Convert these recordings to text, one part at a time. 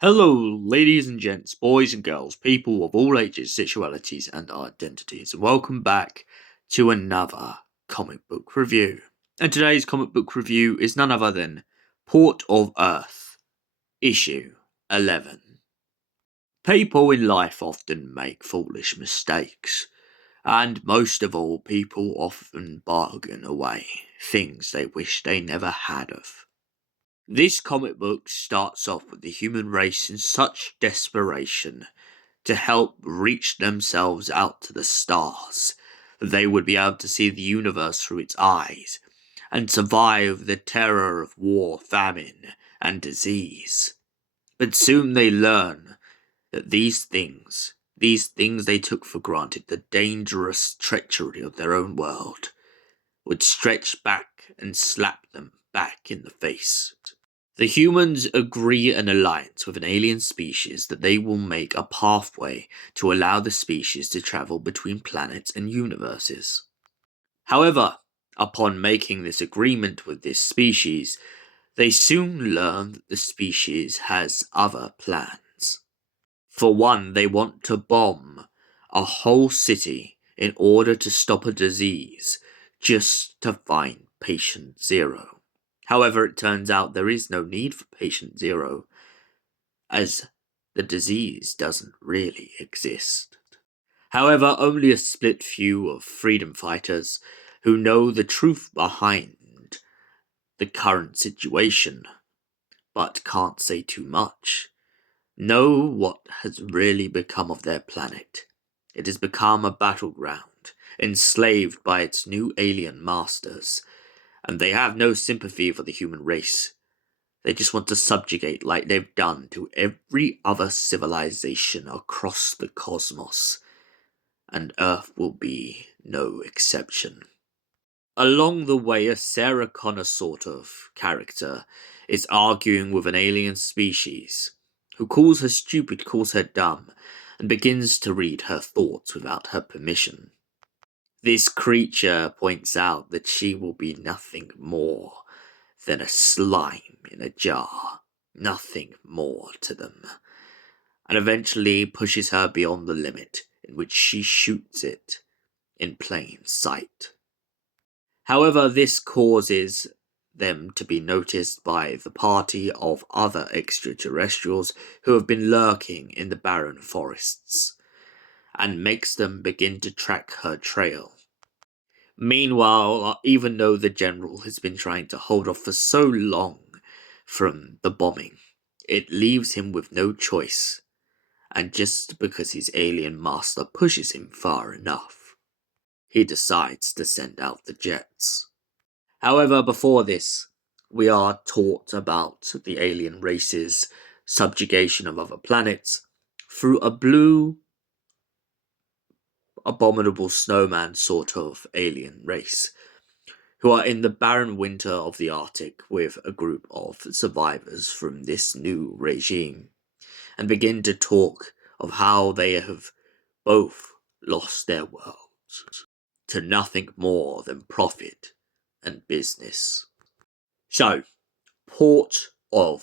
Hello, ladies and gents, boys and girls, people of all ages, sexualities, and identities. Welcome back to another comic book review. And today's comic book review is none other than Port of Earth, issue 11. People in life often make foolish mistakes, and most of all, people often bargain away things they wish they never had of. This comic book starts off with the human race in such desperation to help reach themselves out to the stars that they would be able to see the universe through its eyes and survive the terror of war, famine, and disease. But soon they learn that these things they took for granted, the dangerous treachery of their own world, would stretch back and slap them back in the face. The humans agree an alliance with an alien species that they will make a pathway to allow the species to travel between planets and universes. However, upon making this agreement with this species, they soon learn that the species has other plans. For one, they want to bomb a whole city in order to stop a disease just to find patient zero. However, it turns out there is no need for patient zero, as the disease doesn't really exist. However, only a split few of freedom fighters who know the truth behind the current situation, but can't say too much, know what has really become of their planet. It has become a battleground, enslaved by its new alien masters, and they have no sympathy for the human race. They just want to subjugate like they've done to every other civilization across the cosmos, and Earth will be no exception. Along the way, a Sarah Connor sort of character is arguing with an alien species, who calls her stupid, calls her dumb, and begins to read her thoughts without her permission. This creature points out that she will be nothing more than a slime in a jar, nothing more to them, and eventually pushes her beyond the limit, in which she shoots it in plain sight. However, this causes them to be noticed by the party of other extraterrestrials who have been lurking in the barren forests, and makes them begin to track her trail. Meanwhile, even though the general has been trying to hold off for so long from the bombing, it leaves him with no choice, and just because his alien master pushes him far enough, he decides to send out the jets. However, before this, we are taught about the alien race's subjugation of other planets through a blue, abominable snowman sort of alien race, who are in the barren winter of the Arctic with a group of survivors from this new regime, and begin to talk of how they have both lost their worlds to nothing more than profit and business. So, Port of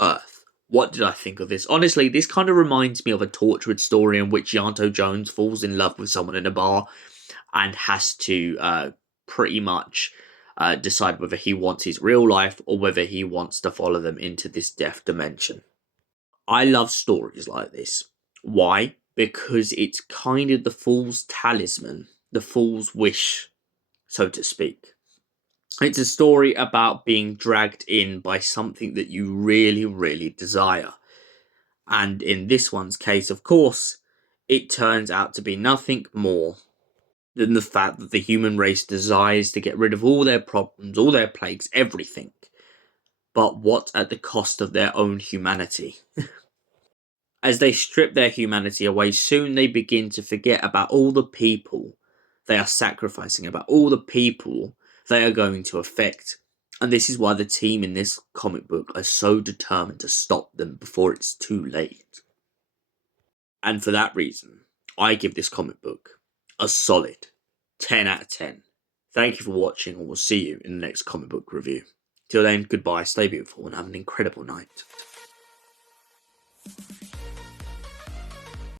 Earth. What did I think of this? Honestly, this kind of reminds me of a Torchwood story in which Yanto Jones falls in love with someone in a bar and has to pretty much decide whether he wants his real life or whether he wants to follow them into this death dimension. I love stories like this. Why? Because it's kind of the fool's talisman, the fool's wish, so to speak. It's a story about being dragged in by something that you really, really desire. And in this one's case, of course, it turns out to be nothing more than the fact that the human race desires to get rid of all their problems, all their plagues, everything. But what at the cost of their own humanity? As they strip their humanity away, soon they begin to forget about all the people they are sacrificing, about all the people they are going to affect, And this is why the team in this comic book are so determined to stop them before it's too late. And for that reason, I give this comic book a solid 10 out of 10. Thank you for watching, and we'll see you in the next comic book review. Till then, goodbye, stay beautiful, and have an incredible night.